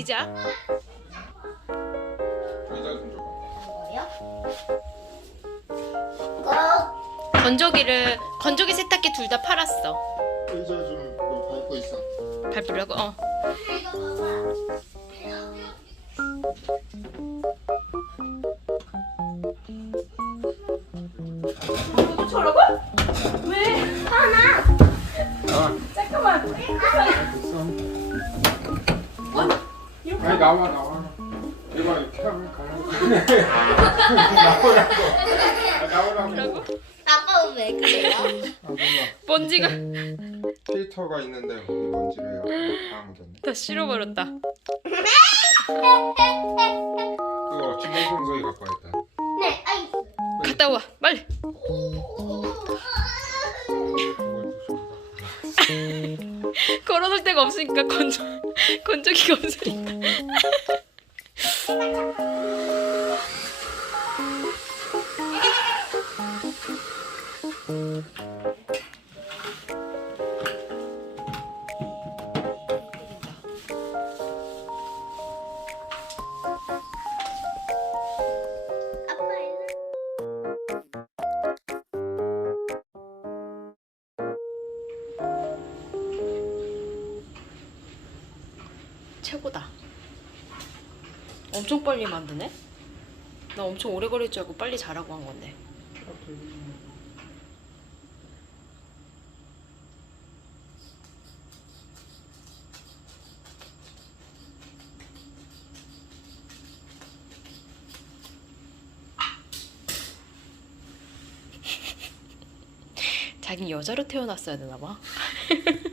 의자. 의자 좀 줘봐. 건조기를 건조기 세탁기 둘 다 팔았어. 의자 좀너 밟고 있어. 밟으려고. 어. 나와 나와. 이거 이렇게 하면 가는 나오라고. 아, 나오라고. 뭐라고? 아빠 왜 그래요? 아. 먼지가 필터가 있는데 거기 먼지를 다 묻었네. 다 실어버렸다. 그거 진공청소기 갖고 왔다. 네, 아이. 갔다 와. 없으니까 건조 건조기가 없으니까. 최고다. 엄청 빨리 만드네. 나 엄청 오래 걸릴 줄 알고 빨리 자라고 한 건데. 자긴 여자로 태어났어야 되나 봐.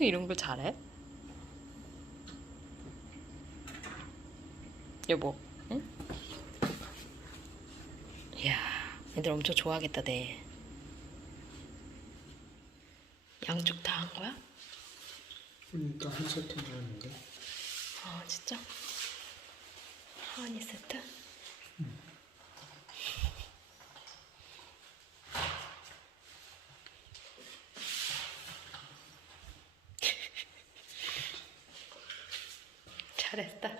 어떻게 이런 걸 잘해? 여보, 응? 이야, 애들 엄청 좋아하겠다, 내. 양쪽 다 한 거야? 그러니까 한 세트 줬는데. 아, 진짜? 하은이 세트? 잘했다.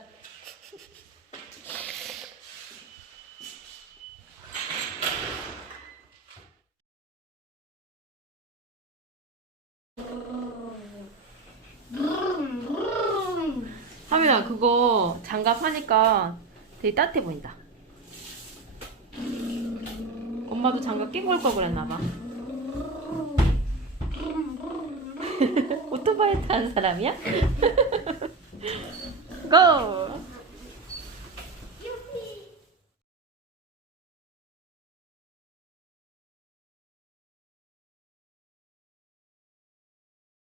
하민아 그거 장갑 하니까 되게 따뜻해 보인다. 엄마도 장갑 끼고 올 걸 그랬나 봐. 오토바이 타는 사람이야? 고!